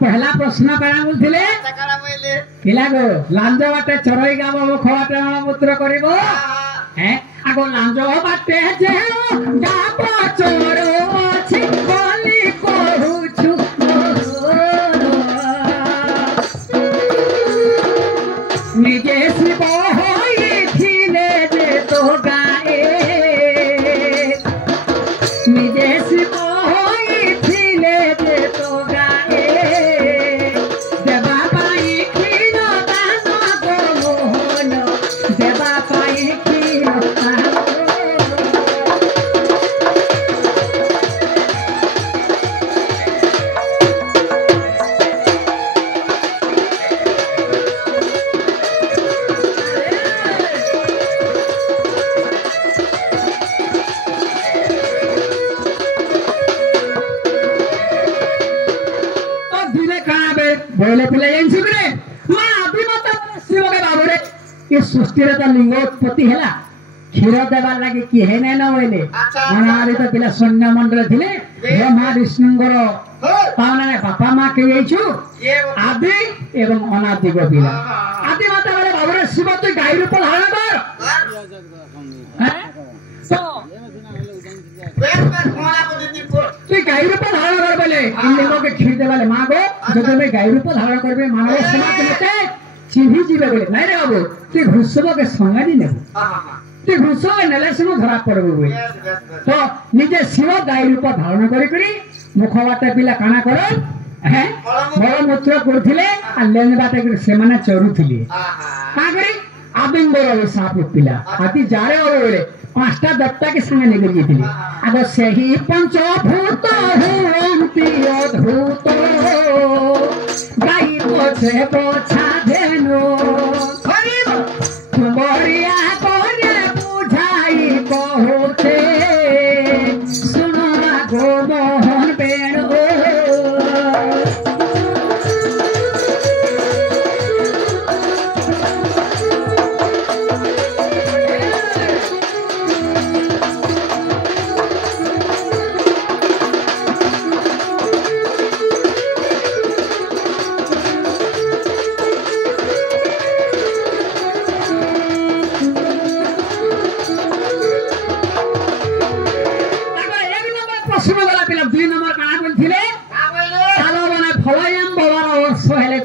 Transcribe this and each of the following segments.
पहला प्रश्न करा बोलथिले किला गो लांज बाटे चरई गाव मुख बाटे मूत्र करिवो हैं आगो लांज बाटे जे गाव चोर अछि बोली कहूछु निजे शिव होई थिले जे तो गाए निजे शिव होई थिले जे तो सृष्टि लिंगोत्पत्ति है क्षीर देवार लगे किए ना न बोले अनादि तो पिला शून्य मंडल थे ब्रह्मा विष्णुंकर पावना बापा माँ के आदि एवं अनादि को पिला आदि माता बोले बाबू शिव तु गाय रूप धारण कर तु गाय रूप धारण कर बोले इन लोगों के क्षीर देवाले माँ को जो तुम्हें गाय रूप धारण कर मानव समाज में चिन्ही जीवे बोले नहीं रे बाबू तु घुसब के संगादी ने तु घुसब नेले सुनो धरा पड़बो बोले तो निजे शिव गाय रूप धारण करी मुख बाटे पिला काना कर हैं बड़ मूत्र करथिले आ लेन बाटे से माने चरुथिले का करी आबिंदर साप पिला हाथी जारे बोले पांचटा दत्ता के संग लेके जेथिले आगो सेही पंचभूत हुंती अद्भुत गाई पोछे पोछा धेनु बरिया करे बुझाई बहुते सुनो गो मोहन पेड़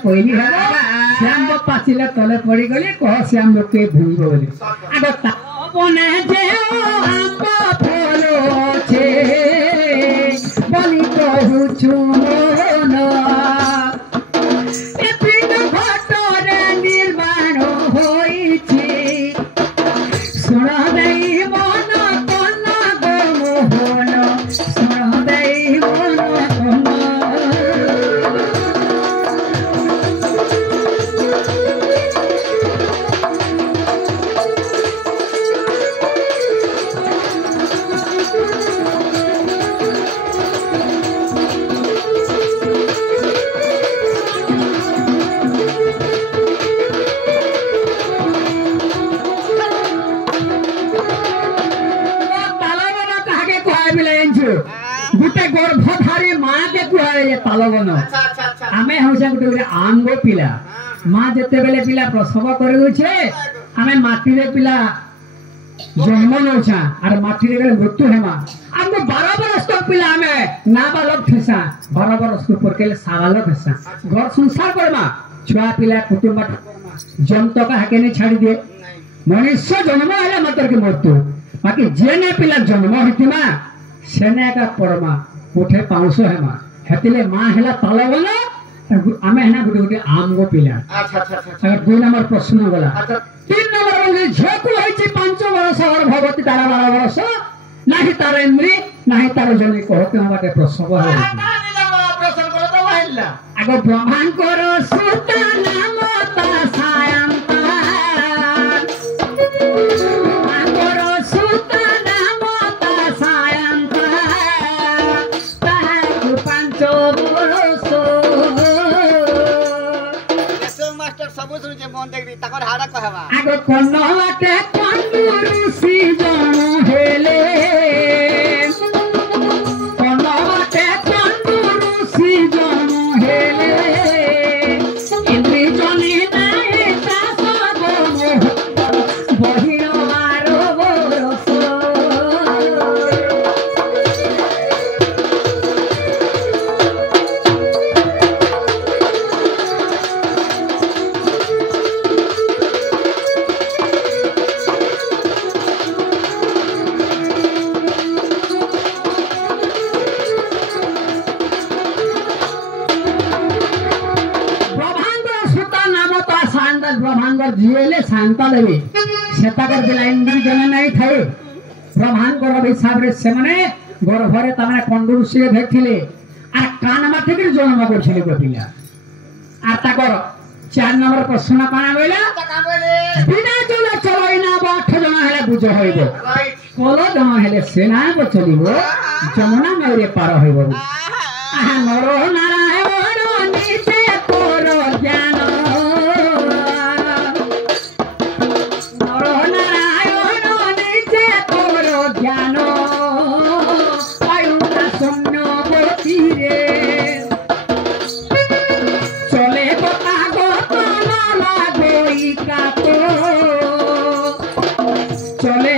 श्याम पाचिले तले पड़ी गली कह श्याम लोग के भूल बोली आगो ताबने जे आंब फलो छे बलि कहूछु मन ए पिंड घटरे निर्माण होईछि सुन देई मन कन गो मोहन सुन देई मन गुटे गर्भधारी माँ के कुआए तालवन आमे हौसा गुटे आंग पिला माँ जते बेले पिला प्रसव करे होछे आमे माटी रे पिला जन्म नौछा और माटी रे गले मृत्यु हेमा हमको 12 बरस तक पिला में नाबालक थिसा 12 बरस ऊपर के साबालक हिस्सा घर संसार करमा छुआ पिला कुटुंब जंत का हके नहीं छाड़ी दिए मनुष्य जन्म है मात्र के मृत्यु बाकी जेने पिला जन्म हितिमा सेने का परमा उठे पाउसो हेमा हेतिले मां हेला तलवला आमे हेना गुटे गुटे आम गो पिला अच्छा अच्छा अच्छा अगर 2 नंबर प्रश्न गला अच्छा 3 नंबर बोले झेकु होइछि 5 वर्ष और भगवती तारा 12 वर्ष नाही तारा इंद्री नाही तारा जने कहते हमारे प्रसव है प्रश्न करो तो वाहिला आगो ब्रह्मांकर सुता नाम ता सायंता ब्रह्मांकर सुता नाम ता सायंता ताकु 5 वर्ष मास्टर सब सुन जे मन देखि तकर हाडा कहबा आगो कोनवाटे पंडुरु सी जण हेले कोनवाटे पंडुरु सी जण हेले इंद्री जने नाहे तास गो बहिर मारो बरस ब्रह्मांड जीले शांत देवी सेताकर जिला इंद्री जने नहीं थे ब्रह्मांड हिसाब रे से माने गर्भरे तमाने कंडुरुसी देखथिले आ कान माथे के जन्म करथिले गोपिला आ ताकर 4 नंबर प्रश्न काना बोला बिना चला चलैना 8 जना हेले बुझ होइबो कोलो जमा हेले सेना को चलिबो जमुना नैरे पार होइबो आहा नरो नारायण नीचे तोरो ज्ञान चले